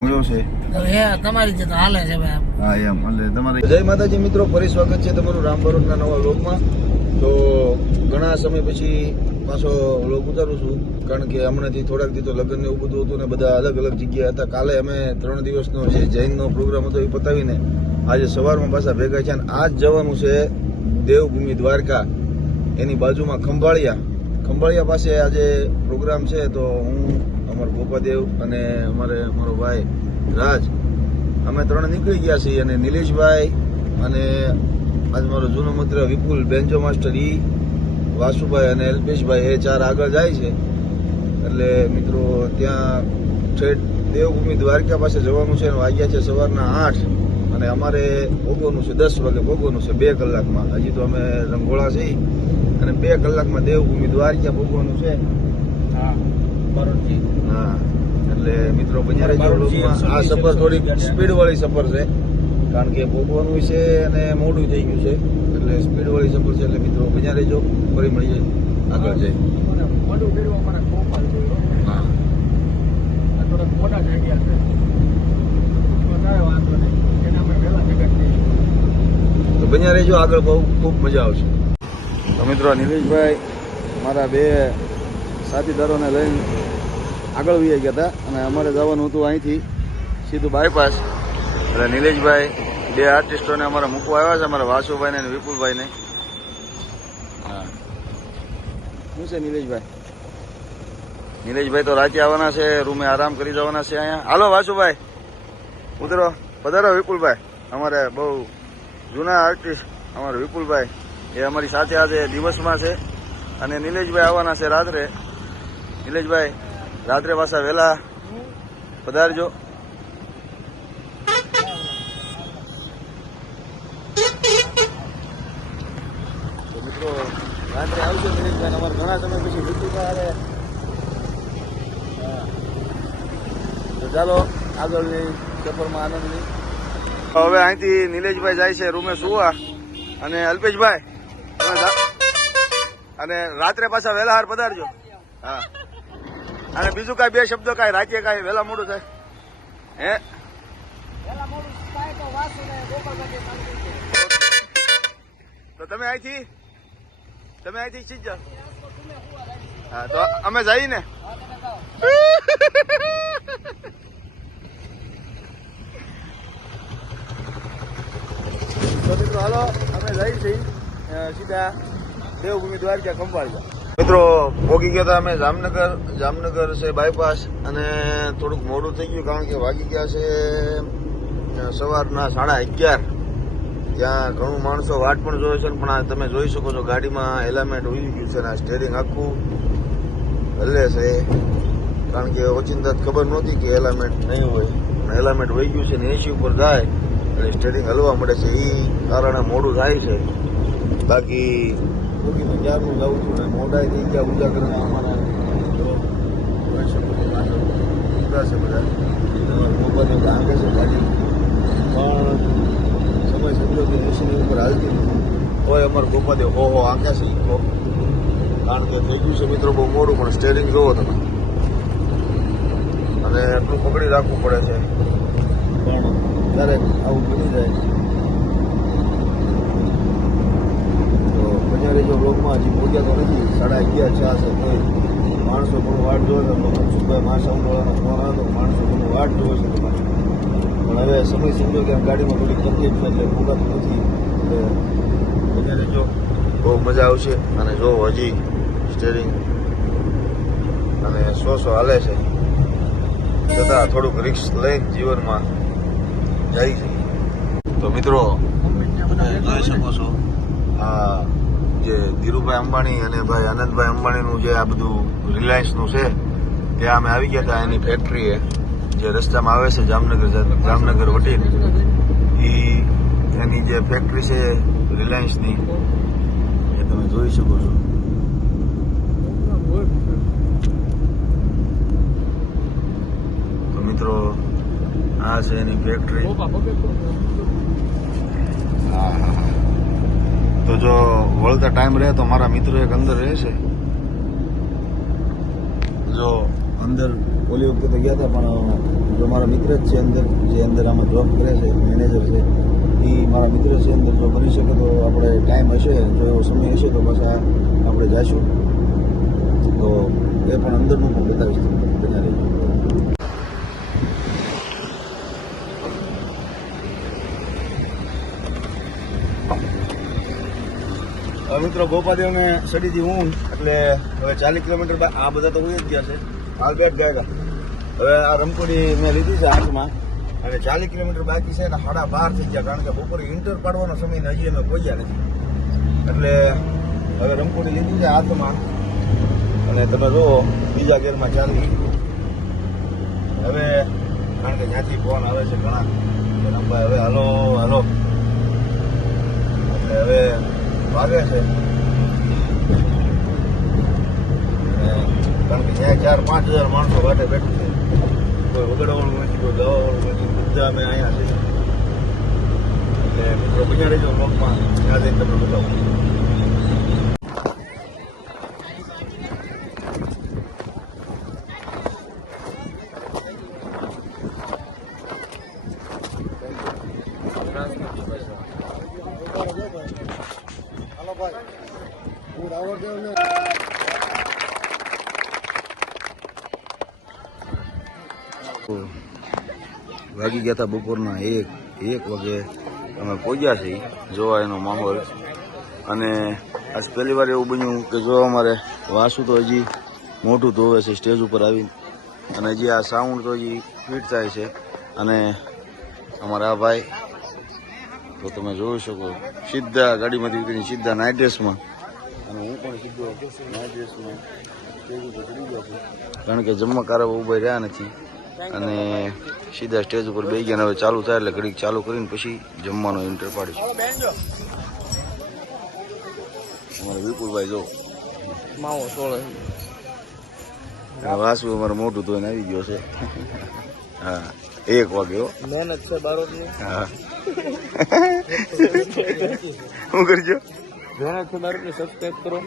જય માતાજી મિત્રો, ફરી સ્વાગત છે તમારું રામ ભરોટના નવા વ્લોગમાં. તો ઘણા સમય પછી પાછો વ્લોગ ઉતારું છું, કારણ કે હમણાંથી થોડાક દી તો લગ્ન ને એવું બધું હતું ને બધા અલગ અલગ જગ્યાએ હતા. કાલે અમે 3 દિવસનો જે જૈનનો પ્રોગ્રામ હતો એ પતાવીને આજે સવારમાં પાછા ભેગા છે અને આજ જવાનું છે દેવભૂમિ દ્વારકા. એની બાજુમાં ખંભાળિયા પાસે આજે પ્રોગ્રામ છે. તો હું, અમારો ગોપાદેવ અને મારો ભાઈ રાજ, અમે 3 નીકળી ગયા છીએ. અને નિલેશભાઈ અને આજ મારો જૂનો મિત્ર વિપુલ બેન્જો માસ્ટર, વાસુભાઈ અને અલ્પેશભાઈ, એ 4 આગળ જાય છે. એટલે મિત્રો ત્યાં ઠેઠ દેવભૂમિ દ્વારકા પાસે જવાનું છે. વાગ્યા છે સવારના 8 અને અમારે ભોગવવાનું છે 10 વાગે ભોગવવાનું છે. 2 કલાકમાં. હજી તો અમે રંગોળા છીએ અને 2 કલાકમાં દેવભૂમિ દ્વારકા ભોગવવાનું છે. હા, એટલે મિત્રો આ સફર થોડી સ્પીડ વાળી સફર છે, કારણ કે ભોગવાનું છે અને મોડું થઈ ગયું છે. એટલે સ્પીડ વાળી સફર છે. એટલે મિત્રો બન્યા રહેજો, ફરી મળીએ આગળ જઈ. તો બન્યા રહેજો, આગળ બહુ ખૂબ મજા આવશે. તો મિત્રો નિલેશભાઈ મારા 2 સાથીદારોને લઈને આગળ વહી ગયા હતા અને અમારે જવાનું હતું અહીંથી સીધું બાયપાસ. એટલે નિલેશભાઈ 2 આર્ટિસ્ટોને અમારા મૂકવા આવ્યા છે, અમારા વાસુભાઈને અને વિપુલભાઈને. હા, શું છે નિલેશભાઈ તો રાતે આવવાના છે, રૂમે આરામ કરી જવાના છે અહીંયા. હાલો વાસુભાઈ ઉતરો, પધારો. વિપુલભાઈ અમારે બહુ જૂના આર્ટિસ્ટ, અમારા વિપુલભાઈ એ અમારી સાથે આજે દિવસમાં છે. અને નિલેશભાઈ આવવાના છે રાત્રે. નિલેશભાઈ રાત્રે પાછા વહેલા પધારજો. તો મિત્રો રાત્રે આવજો નિલેશભાઈ, અમારે ઘણા સમય પછી વિપુલભાઈ. તો ચાલો આગળની સફરમાં આનંદની. હવે અહીંથી નિલેશભાઈ જાય છે રૂમે સુવા. અને અલ્પેશભાઈ અને રાત્રે પાછા વહેલા હાર પધારજો. હા, અને બીજું કાંઈ 2 શબ્દો, કાંઈ રાતે કાંઈ વહેલા મોડું થાય હે? તો તમે અહીંથી ચીજ જાઓ. હા, તો અમે જઈએ ને. તો મિત્રો હાલો, અમે જઈએ છીએ સીધા દેવભૂમિ દ્વારકા ખંભાળિયા. મિત્રો પહોંચી ગયા હતા અમે જામનગર છે બાયપાસ. અને થોડુંક મોડું થઈ ગયું, કારણ કે વાગી ગયા છે સવારના 11:30. ત્યાં ઘણું માણસો વાટ પણ જોવે છે, પણ આ તમે જોઈ શકો છો ગાડીમાં એલામેન્ટ ઉડી ગયું છે અને સ્ટેરિંગ આખું હલે છે, કારણ કે ઓચિંતા ખબર નહોતી કે એલામેન્ટ નહીં હોય. એલામેન્ટ વહી ગયું છે ને એસી ઉપર જાય એટલે સ્ટેરિંગ હલવા મળે છે. એ કારણે મોડું થાય છે. બાકી ભૂગીને ક્યારનું જવું છું ને મોઢાઈ થઈ ગયા ઉજાગરના અમારા છે બધા મોબાઈલ આંકે છે ગાડી, પણ સમય સંજોગથી એસીની ઉપર હાલતી નથી. તોય અમારો ગોપાદેવ હો આંક્યા છે. કારણ કે થઈ ગયું છે મિત્રો બહુ મોડું, પણ સ્ટેરિંગ જોવો તમે, અને એટલું પકડી રાખવું પડે છે. પણ ક્યારેક આવું બની જાય. જો બ્લોકમાં હજી પહોંચ્યા તો નથી, 11:30 છે. કોઈ માણસો ઘણું વાટ જોવે છે. મનસુખભાઈ માસાઉન્ડવાળાનો ફોન આવ્યો, માણસો ઘણું વાટ જોવે છે તમારી. પણ હવે સમય સમજો કે ગાડીમાં થોડીક તકલીફ છે એટલે ભોગાતું નથી. એટલે અત્યારે જો બહુ મજા આવશે. અને જો હજી સ્ટેરિંગ અને સો હાલે છે, છતાં થોડુંક રિસ્ક લઈને જીવનમાં જાય છે. તો મિત્રો જોઈ શકો છો આ જે ધીરુભાઈ અંબાણી અને ભાઈ આનંદભાઈ અંબાણીનું જે આ બધું રિલાયન્સનું છે, ત્યાં અમે આવી ગયા હતા. એની ફેક્ટરીએ જે રસ્તામાં આવે છે જામનગર વટીને, એની જે ફેક્ટરી છે રિલાયન્સની, એ તમે જોઈ શકો છો. તો મિત્રો આ છે એની ફેક્ટરી. હા, તો જો વળતા ટાઈમ રહે તો મારા મિત્રો એક અંદર રહેશે. જો અંદર ઓલી વખતે તો ગયા હતા, પણ જો મારા મિત્ર જ છે અંદર, જે અંદર આમાં જોબ કરે છે, મેનેજર છે, એ મારા મિત્ર છે અંદર. જો બની શકે તો આપણે ટાઈમ હશે, જો એવો સમય હશે તો પાછા આપણે જઈશું. તો એ પણ અંદરનું પણ બતાવીશ તમને. બન્યા રહેજો. મિત્રો ગોપાદેવને સડીથી ઊંઘ એટલે હવે 40 કિલોમીટર આ બધા તો ઉઈ જ ગયા છે, હાલ બેઠ ગયા. હવે આ રમકોડી મેં લીધી છે હાથમાં અને 40 કિલોમીટર બાકી છે ને 12:30 થઈ ગયા, કારણ કે બપોરે ઇન્ટર પાડવાનો સમય હજી અમે પહોંચ્યા નથી. એટલે હવે રમકોડી લીધી છે હાથમાં અને તમે જુઓ બીજા ગેરમાં ચાલી. હવે કારણ કે ત્યાંથી ફોન આવે છે ઘણા, રમભાઈ હવે હાલો હાલો, એટલે હવે વાગે છે. કારણ કે ત્યાં 4-5 હજાર માણસો વાટે બેઠું છે, કોઈ વગડવાનું નથી, કોઈ દવાવાળું નથી, બધા અમે અહીંયા છે. એટલે મિત્રો બન્યા રહેજો બ્લોગમાં, ત્યાં જઈને તમને બતાવું. વાગી ગયા હતા બપોરના 1 વાગે અમે પહોંચ્યા છીએ. જોવા એનો માહોલ. અને આજ પહેલી વાર એવું બન્યું કે જો અમારે વાસુ તો હજી મોઢું ધોવે છે સ્ટેજ ઉપર આવીને, અને હજી આ સાઉન્ડ તો હજી ફિટ થાય છે. અને અમારા આ ભાઈ તો તમે જોઈ શકો સીધા ગાડીમાંથી ઉતરીને સીધા નાઇટ ડ્રેસમાં, અને હું પણ સીધો નાઇટ ડ્રેસમાં સ્ટેજ ઉપર ચડી ગયો છું, કારણ કે જમવા કારવા ઊભા રહ્યા નથી. અને સીધા સ્ટેજ ઉપર બેસી ગયા. હવે ચાલુ થાય એટલે ઘડીક ચાલુ કરીને પછી જમવાનો એન્ટર પાડીશું. અમારે વિપુલભાઈ જો માવો સોળે વાસુ અમારે મોટું ધોઈને આવી ગયો છે. હા 1 વાગ્યો મહેનત છે બારોટની. હા શું કરજો મહેનત છે બારોટની. સબસ્ક્રાઈબ કરો,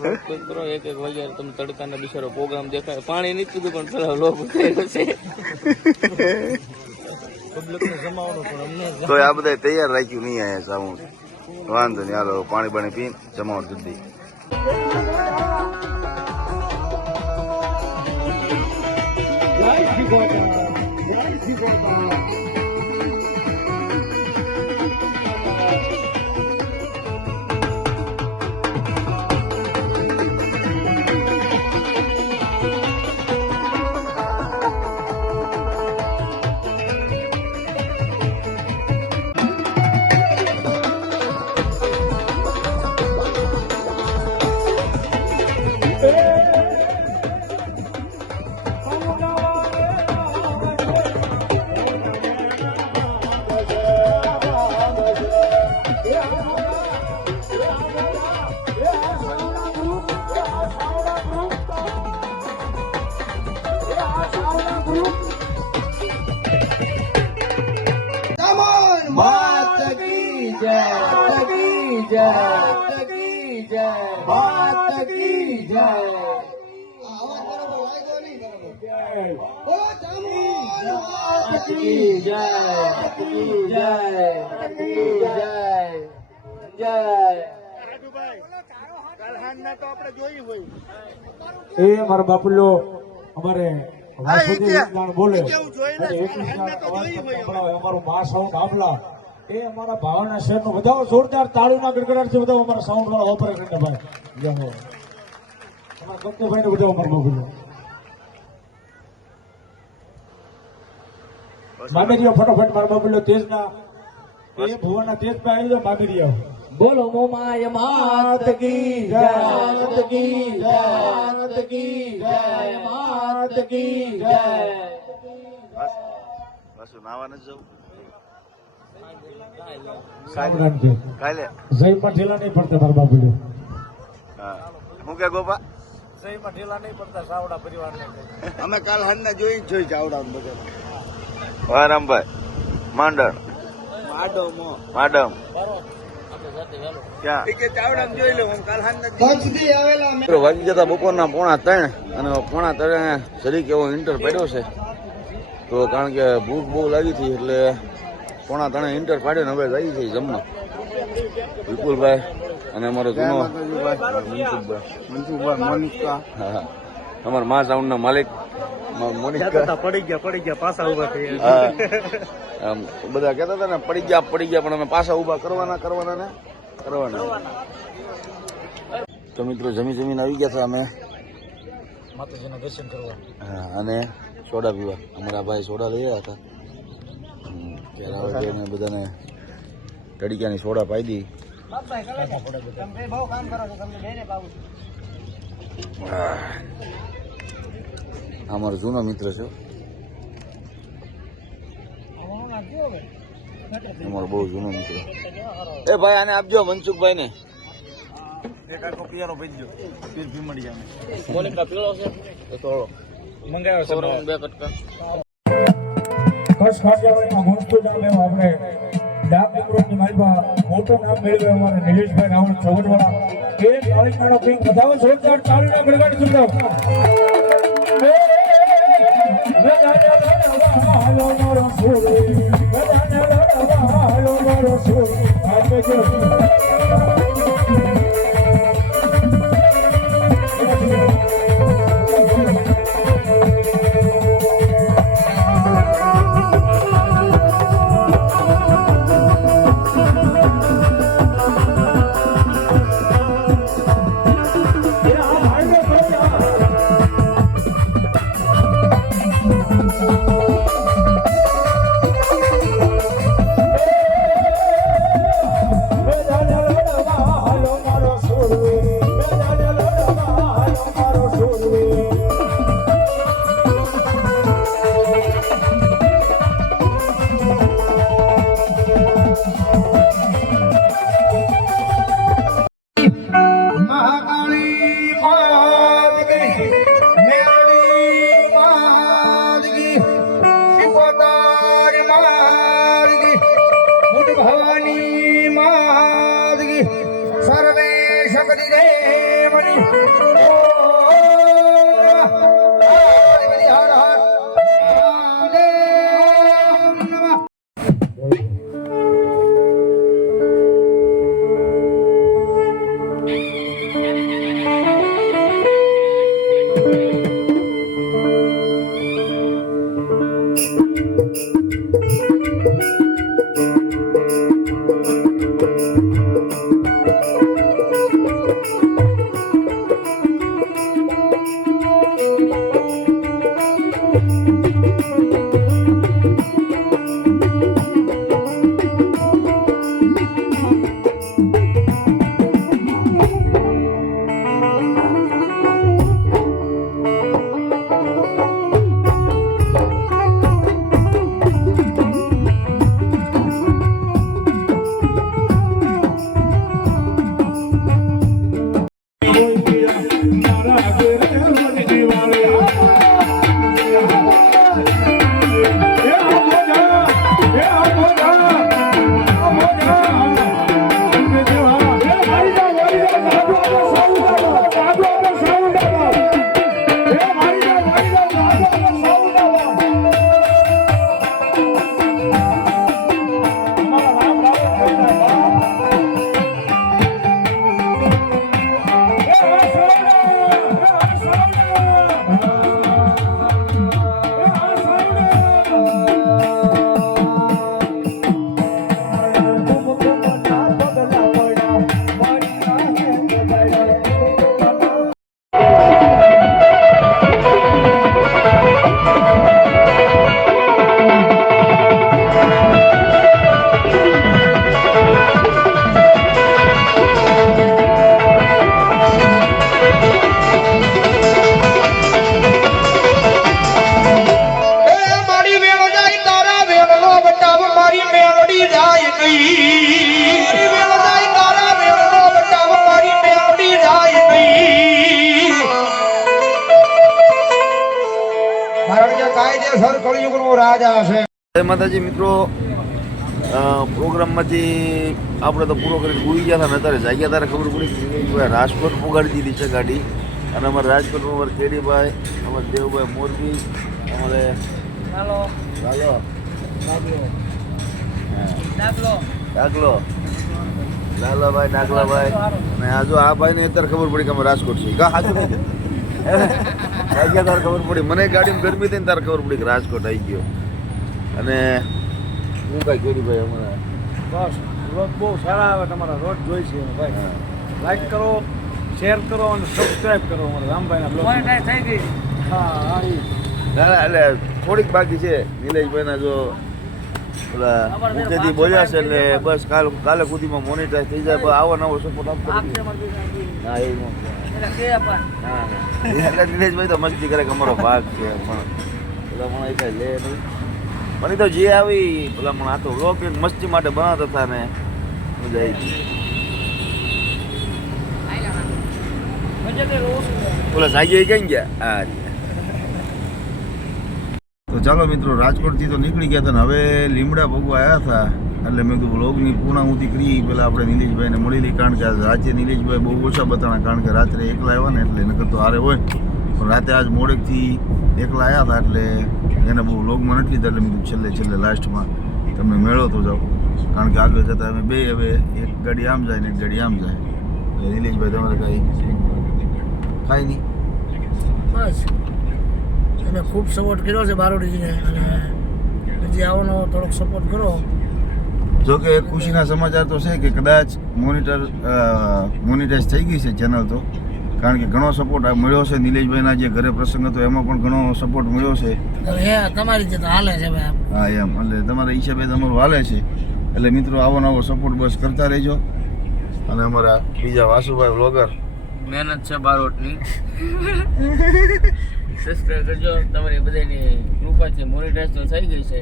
સબસ્ક્રાઈબ કરો. 1 વાગ્યા તમે તડકાના બિચારો પ્રોગ્રામ દેખાય. પાણી નથી પીધું પણ પેલા લોક થયેલો છે. તો આ બધા તૈયાર રાખ્યું નહીં આયા સાઉન્ડ. વાંધો નહીં, હાલો પાણી બાણી પીને જમાવટ કરી દઈએ. એ મારા બાપુલો અમારે બોલે અમારું મા સાઉન્ડ આપલા એ અમારા ભાવના શહેર નું બધા જોરદાર તાળીના ગડગડાટ છે. બધા અમારા સાઉન્ડ વાળા ઓપરેટર ને ભાઈ અમારા કપ્તાભાઈ ને બધા અમારા બાપુલો મામેરિયા ફટોફટ મારા બાપુલો તેજ ના એ ભુવનના તેજ પર આવી જાવ મામેરિયા. બોલો મોમાય માત કી જય, માત કી જય, માત કી જય, માત કી જય. બસ નાવા ન જાવ કાલે જય માં ઢીલા નહીં પડતા મારા બાબુલો. હા હું કે ગોપા જય માં ઢીલા નહીં પડતા સાવડા પરિવાર ને. અમે કાલ હાંજના જોઈ ચાવડા બધા. વાહ રામભાઈ માંડણ માડમ વાગી જતા બપોરના 2:45 અને 2:45 જરીક એવો ઇન્ટર પડ્યો છે. તો કારણ કે ભૂખ બહુ લાગી હતી એટલે 2:30 ઇન્ટર પાડીને હવે જઈએ છીએ જમવા. વિપુલભાઈ અને અમારો જૂનો મનસુખભાઈ મોનિકા, હા અમારા મા સાઉન્ડના માલિક મોનિકા. પડી ગયા પાછા ઉભા થઈ બધા કહેતા હતા ને પડી ગયા પણ અમે પાછા ઉભા કરવાના. તો મિત્રો જમીને આવી ગયા હતા અમે માતાજીના દર્શન કરવા. હા, અને સોડા પીવા. અમારા ભાઈ સોડા લઈ રહ્યા હતા ત્યારે હવે બધાને તડીકાની સોડા પાઈ દી. અમારો જૂનો મિત્ર છે, અમારો બહુ જૂનો મિત્ર. એ ભાઈ આને આપજો મનસુખભાઈ ને. મોટું નામ મેળવ્યું અમારે નિલેશભાઈ રાવણ ચોગટવાળા. એ કાળીનાનો કિંગ બધાઓ જોરદાર તાળીના ગડગડ સુંદર. જય માતાજી મિત્રો. પ્રોગ્રામમાંથી આપણે તો પૂરો કરીને ભૂલી ગયા હતા ને અત્યારે જાગ્યા ત્યારે ખબર પડી કે રાજકોટ પુગાડી દીધી છે ગાડી. અને અમારે રાજકોટમાં અમારે કેડીભાઈ, અમારે દેવભાઈ મોરબી, અમારે ચાલો ચાલો દાખલો ડાકલો લાલાભાઈ ડાકલાભાઈ અને આ જો આ ભાઈને અત્યારે ખબર પડી કે અમે રાજકોટ છીએ કા સાચું નહીં આજે તારે ખબર પડી મને ગાડીમાં ગરમી થઈને તારે ખબર પડી કે રાજકોટ આવી ગયો અને હું કાંઈ કર્યું ભાઈ અમારા બસ રોજ બહુ સારા આવે તમારા રોજ જોઈ છે ભાઈ લાઈક કરો શેર કરો અને સબસ્ક્રાઇબ કરો અમારા રામભાઈના બ્લોગ થઈ ગઈ હા હા ના ના એટલે થોડીક બાકી છે નિલેશભાઈના જો ઓલા મુખ્યથી બોલ્યા છે એટલે બસ કાલે સુધીમાં મોનિટાઈઝ થઈ જાય પણ આવો નવો સપોર્ટ આપતો ના એ એટલે નિલેશભાઈ તો મસ્તી કરે કે અમારો ભાગ છે પણ પેલા મને કાંઈ લે નહીં મને તો જે આવી પેલા મને આ તો વ્લોગ એક મસ્તી માટે બનાવતા હતા ને મજા આવી ગઈ ઓલા સાગી ક્યાં ગયા હા તો ચાલો મિત્રો રાજકોટથી તો નીકળી ગયા હતા ને હવે લીમડા ભોગવા આવ્યા હતા એટલે મેં કીધું વ્લોગની પૂર્ણાહુતિ કરી પહેલાં આપણે નિલેશભાઈને મળી લઈ કારણ કે આજે નિલેશભાઈ બહુ ઓછા બતાણા કારણ કે રાત્રે એકલા આવ્યા ને એટલે નકર તો હારે હોય પણ રાતે આજ મોડેકથી એકલા આવ્યા હતા એટલે એને બહુ વ્લોગમાં નથી લીધા એટલે મેં કીધું છેલ્લે લાસ્ટમાં તમને મેળો તો જાઓ કારણ કે આગળ જતાં અમે બે હવે એક ગાડી આમ જાય ને એક ગાડી આમ જાય એટલે નિલેશભાઈ તમારે કાંઈ નહીં બસ તમે ખૂબ સપોર્ટ કર્યો છે બારોડીને અને હજી આવવાનો થોડોક સપોર્ટ કરો જો કે ખુશીના સમાચાર તો છે કે કદાચ મોનિટાઈઝ થઈ ગઈ છે ચેનલ તો કારણ કે ઘણો સપોર્ટ મળ્યો છે નિલેશભાઈના જે ઘરે પ્રસંગ હતો એમાં પણ ઘણો સપોર્ટ મળ્યો છે તમારી જે હાલે છે ભાઈ હા એમ એટલે તમારા હિસાબે તમારું હાલે છે એટલે મિત્રો આવો નવો સપોર્ટ બસ કરતા રહેજો અને અમારા બીજા વાસુભાઈ વ્લોગર મહેનત છે બારોટની સબસ્ક્રાઈબ કરજો તમારી બધાની કૃપાથી મોનિટાઈઝ તો થઈ ગઈ છે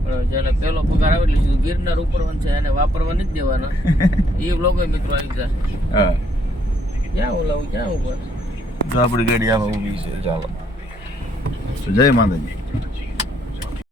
પણ જ્યારે પહેલો પગાર આવે એટલે સીધું ગિરનાર ઉપરવાનું છે એને વાપરવા નથી દેવાના એ લોકો મિત્રો આવી જાય હા ક્યાં ઓલાવું ક્યાં ઉપર તો આપણી ગાડી આમાં ઊભી છે ચાલો જય માતાજી